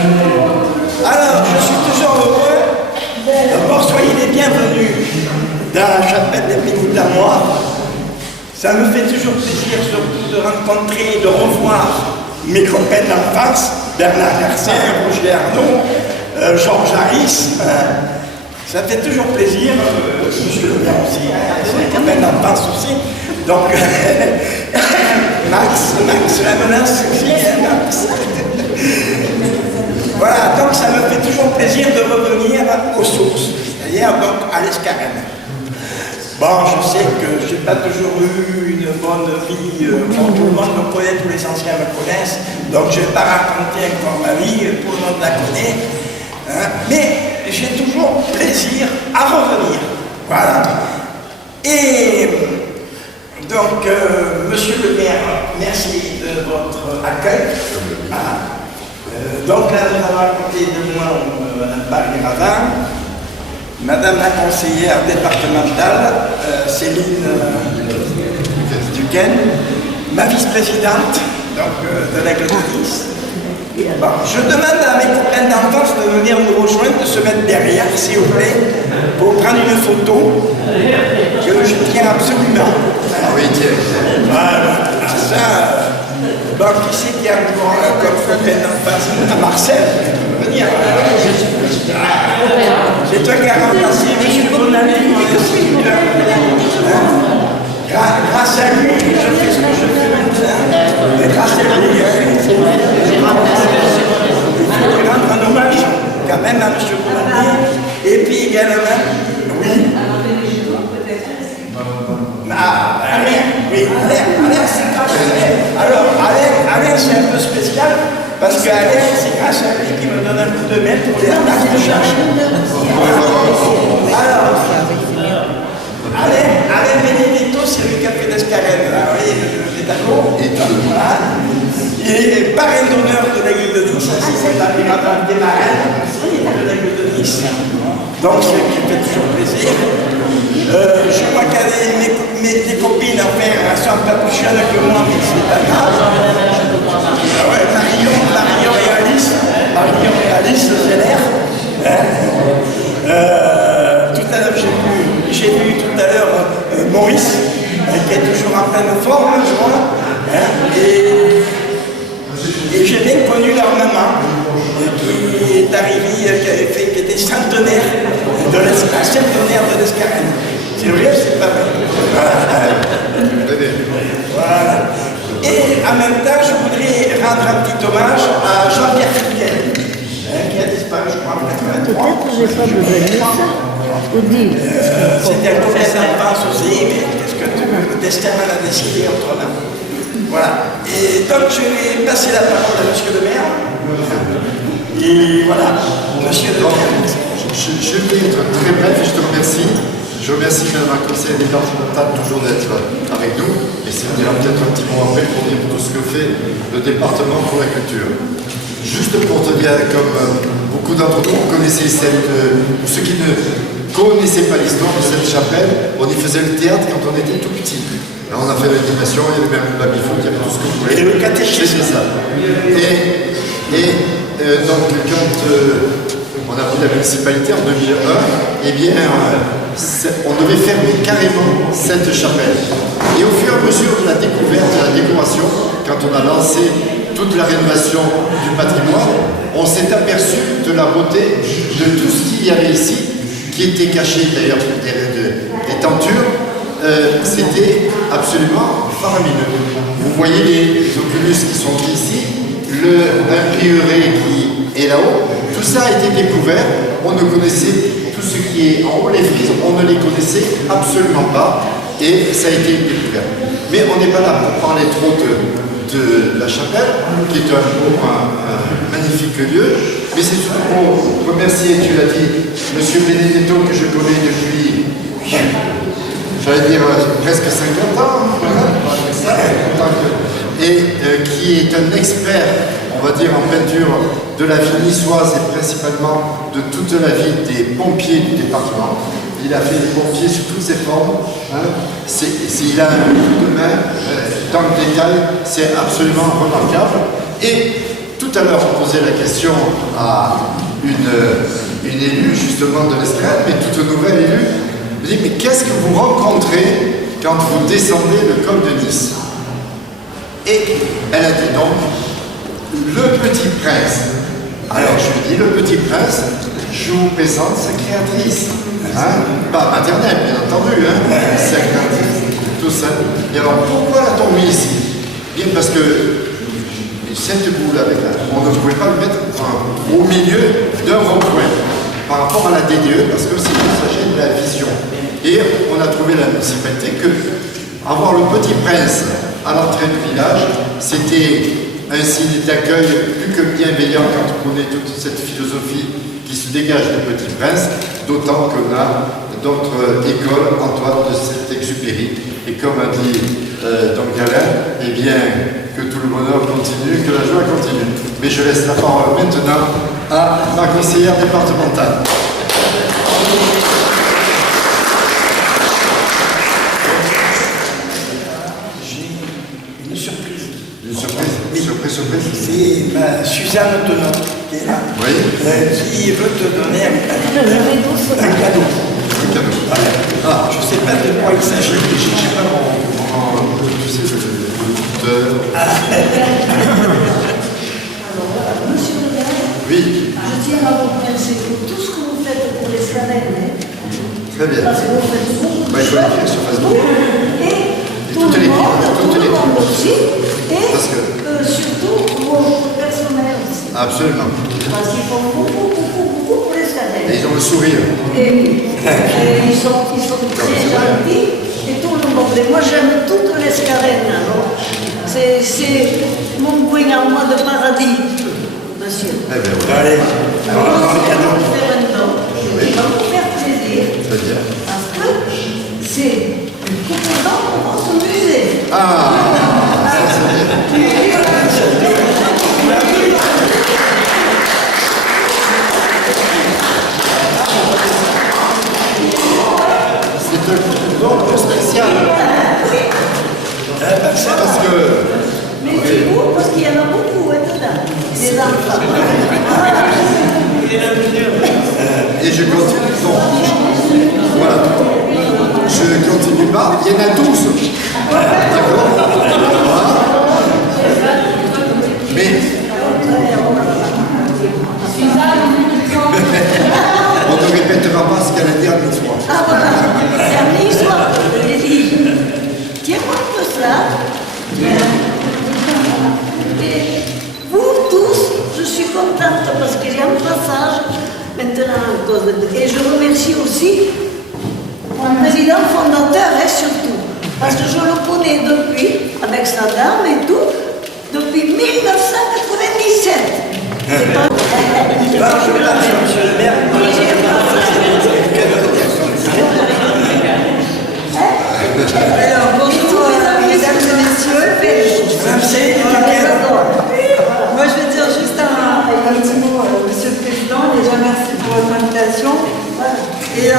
Alors, je suis toujours heureux. D'abord, soyez les bienvenus dans la chapelle des Bénis d'Amour. Ça me fait toujours plaisir, surtout de rencontrer et de revoir mes copains d'enfance, Bernard Garcin, Roger Arnaud, Georges Harris. Ça fait toujours plaisir, monsieur le maire aussi, c'est un copain d'enfance aussi. Donc, Max, la menace aussi, Max. Voilà, donc ça me fait toujours plaisir de revenir aux sources, c'est-à-dire donc à l'Escarène. Bon, je sais que je n'ai pas toujours eu une bonne vie, tout le monde me connaît, tous les anciens me connaissent, donc je ne vais pas raconter encore ma vie, tout le monde la connaît, hein, mais j'ai toujours plaisir à revenir. Voilà. Et donc, monsieur le maire, merci de votre accueil. Voilà. Donc là, nous avons à côté de moi Marie Ravin, madame la conseillère départementale, Céline Duquesne, ma vice-présidente de l'Aigle de Nice. Bon, je demande à mes copains d'enfance de venir nous rejoindre, de se mettre derrière, s'il vous plaît, pour prendre une photo que je tiens absolument. Ah oui, tiens. Voilà, ça. Bon, qui c'est qui a encore comme copain d'enfance à Marcel? Venir. C'est toi qui as remplacé M. Bonaldi. Grâce à lui, je fais ce que je fais maintenant. Et grâce à lui, il faut rendre un hommage quand même à M. Bonaldi. Et puis également, oui. Alain, c'est grâce à lui. Alors, Alain, c'est un peu spécial, parce qu'Alain, c'est grâce à lui qui me donne un coup de main pour les attaques de charge. Alors, Alain Benedetto, c'est lui qui a fait l'Escarène, vous voyez, le pédago. Voilà. Il est parrain d'honneur de l'Aigle de Nice, c'est la des marraines de l'Aigle de Nice. Donc, ce qui fait toujours plaisir. Je crois qu'elle mes copines, enfin, elles sont un peu plus jeunes que moi, mais c'est pas grave. Ouais, Marion et Alice Zeller. Tout à l'heure, j'ai vu tout à l'heure Maurice, qui est toujours en pleine forme, je crois. Et j'ai bien connu leur maman, qui est arrivée, qui était centenaire de l'Escarène. C'est vrai, c'est pas vrai. Voilà. Et en même temps, je voudrais rendre un petit hommage à Jean-Pierre Fidel, qui a disparu, je crois, en 1983. Peut-être que je sois de Venise, ou dit. C'était un copain d'enfance aussi, mais qu'est-ce que le destin m'en a décidé autrement. Voilà. Et donc, je vais passer la parole à monsieur le maire. Et voilà, monsieur le maire. Je vais être très bref et je te remercie. Je remercie Madame la conseillère départementale toujours d'être avec nous. Et c'est peut-être un petit mot après pour dire tout ce que fait le département pour la culture. Juste pour te dire, comme beaucoup d'entre nous connaissaient ceux qui ne connaissaient pas l'histoire de cette chapelle, on y faisait le théâtre quand on était tout petit. Là, on a fait l'animation, il y avait même le baby-foot, il y avait tout ce que vous voulez. Et le catéchisme. C'est ça. Donc, quand on a pris la municipalité en 2001, eh bien, on devait fermer carrément cette chapelle. Et au fur et à mesure de la découverte, de la décoration, quand on a lancé toute la rénovation du patrimoine, on s'est aperçu de la beauté de tout ce qu'il y avait ici, qui était caché d'ailleurs des tentures. C'était absolument faramineux. Vous voyez les oculus qui sont ici, un prieuré qui est là-haut, tout ça a été découvert. On ne connaissait tout ce qui est en haut, les frises, on ne les connaissait absolument pas et ça a été découvert. Mais on n'est pas là pour parler trop de la chapelle, qui est un magnifique lieu, mais c'est surtout pour remercier, tu l'as dit, M. Benedetto, que je connais depuis, j'allais dire, presque 50 ans, et qui est un expert, on va dire, en peinture de la ville niçoise et principalement de toute la vie des pompiers du département. Il a fait des pompiers sur toutes ses formes. Hein. Il a un coup de main dans le détail, c'est absolument remarquable. Et tout Tout à l'heure, on posait la question à une élue justement de l'Escalade, mais toute nouvelle élue. Elle dit, mais qu'est-ce que vous rencontrez quand vous descendez le col de Nice? Et elle a dit donc, le Petit Prince. Alors je lui dis, le Petit Prince, je vous présente sa créatrice. Hein? Pas maternelle, bien entendu, hein? Sa créatrice, tout ça. Et alors pourquoi l'a-t-on mis ici? Bien parce que cette boule avec on ne pouvait pas le mettre au milieu d'un rond-point par rapport à la DDE parce que c'est il s'agit de la vision. Et on a trouvé la municipalité que avoir le Petit Prince à l'entrée du village, c'était un signe d'accueil plus que bienveillant quand on connaît toute cette philosophie qui se dégage du Petit Prince, d'autant qu'on a d'autres écoles en toit de Saint-Exupéry. Et comme a dit donc Alain, eh bien, que tout le bonheur continue, que la joie continue. Mais je laisse la parole maintenant à ma conseillère départementale. J'ai une surprise. Une surprise? Oui. Surprise? C'est ma Suzanne Tenot qui est là. Oui. Qui veut te donner un cadeau. Un cadeau. Voilà. Ah, je ne sais pas de quoi il s'agit. Je ne sais pas Tu sais, Monsieur le maire, oui, je tiens à vous remercier pour tout ce que vous faites pour les Scalènes. très bien. Parce que vous faites beaucoup de Bah, il faut choses. l'écrire sur Facebook. Et tout toutes le les monde filles. aussi. Et Parce que- surtout vos personnels aussi. Absolument. Parce qu'ils font beaucoup pour les Et Scalènes. ils ont le sourire. Et ils sont très gentils. Et tout le monde. Et moi, j'aime toutes les Scalènes. Alors, c'est mon coin à moi de paradis, monsieur. Eh bien, oui. Allez, On va vous faire un don. Il va vous faire plaisir. Très bien. Parce que c'est une composante pour votre musée. Ah, ça c'est bien. C'est un don un peu spécial. Parce que, Mais c'est beau parce qu'il y en a beaucoup dedans. Des enfants. et je continue. Bon, voilà. Je continue pas. Il y en a 12. D'accord. Voilà. Mais on ne répétera pas ce qu'elle a dit à l'autre fois. Ah voilà. C'est une histoire. Je l'ai dit. Tiens, moi de cela. Et vous tous, je suis contente parce qu'il y a un passage maintenant à cause de... Et je remercie aussi mon président fondateur et surtout, parce que je le connais depuis, avec sa dame et tout, depuis 1997. C'est pas... alors je passe, monsieur le maire. Alors, bonjour mesdames et messieurs. Moi je vais dire juste un petit mot, monsieur le président. Déjà merci pour votre invitation. Et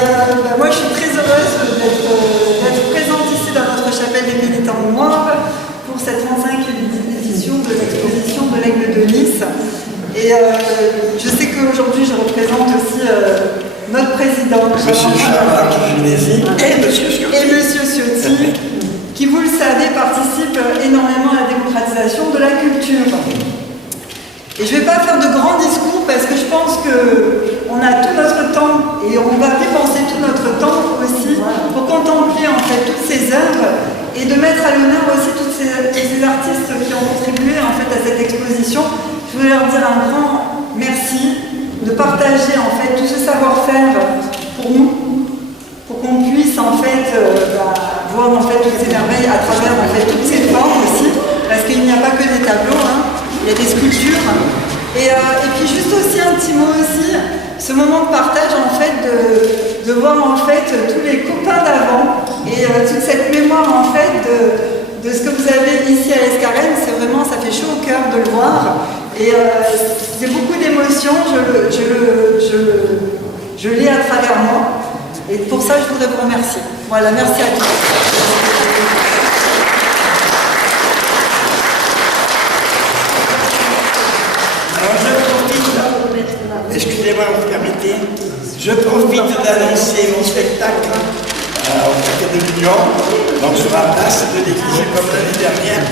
moi je suis très heureuse d'être présente ici dans notre chapelle des militants noirs pour cette 35e édition de l'exposition de l'Aigle de Nice. Et je sais qu'aujourd'hui je représente aussi notre président, Monsieur Charles Archiginesi et monsieur Ciotti. et Monsieur Ciotti, qui, vous le savez, participe énormément à la démocratisation de la culture. Et je ne vais pas faire de grands discours parce que je pense qu'on a tout notre temps et on va dépenser tout notre temps aussi pour contempler en fait toutes ces œuvres et de mettre à l'honneur aussi tous ces artistes qui ont contribué en fait à cette exposition. Je voulais leur dire un grand merci de partager en fait tout ce savoir-faire pour nous, pour qu'on puisse en fait voir en fait toutes ces merveilles à travers en fait toutes ces formes aussi, parce qu'il n'y a pas que des tableaux, hein, il y a des sculptures. Et puis juste aussi un petit mot aussi, ce moment de partage en fait de voir en fait tous les copains d'avant et toute cette mémoire en fait de ce que vous avez ici à l'Escarène, c'est vraiment, ça fait chaud au cœur de le voir. Et c'est beaucoup d'émotions, je l'ai à travers moi. Et pour ça, je voudrais vous remercier. Voilà, merci à tous. vous permettez, je profite d'annoncer mon spectacle au Café de l'Union, donc sur la place de l'Église comme l'année dernière,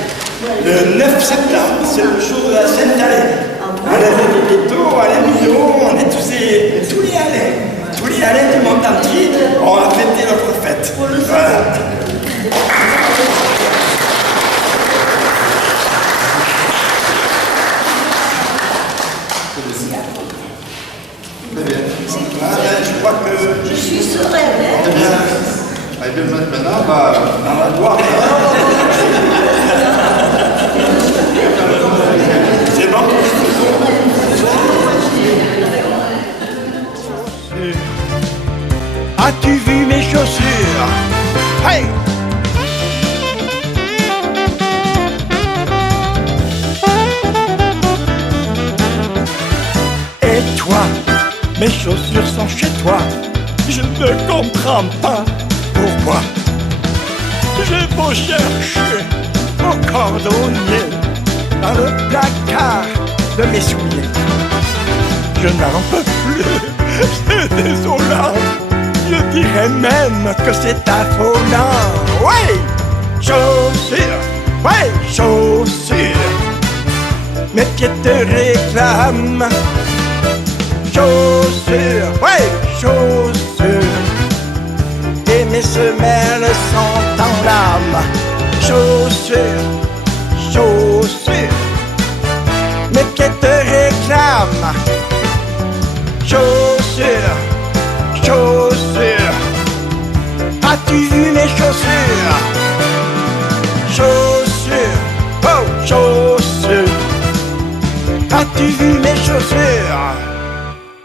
le 9 septembre, c'est le jour de la Sainte-Hélène. À la Vénéto, à la Millau, on est tous les Hélènes du monde entier, on a fêté notre fête. Voilà. Très bien. Voilà, je crois que Je suis sereine, hein. Très bien. Et bien maintenant, on va voir. C'est bon. As-tu vu mes chaussures? Hey! Et toi, mes chaussures sont chez toi. Je ne comprends pas pourquoi. J'ai beau chercher au cordonnier dans le placard de mes souliers. Je n'en peux plus, c'est désolant. Je dirais même que c'est affolant. Ouais, chaussures, ouais, chaussures. Mes pieds te réclament. Chaussures, ouais, chaussures. Et mes semelles sont en larmes. Chaussures, chaussures. Mes pieds te réclament. Chaussures, chaussures. As-tu vu mes chaussures? Chaussures, oh, chaussures. As-tu vu mes chaussures?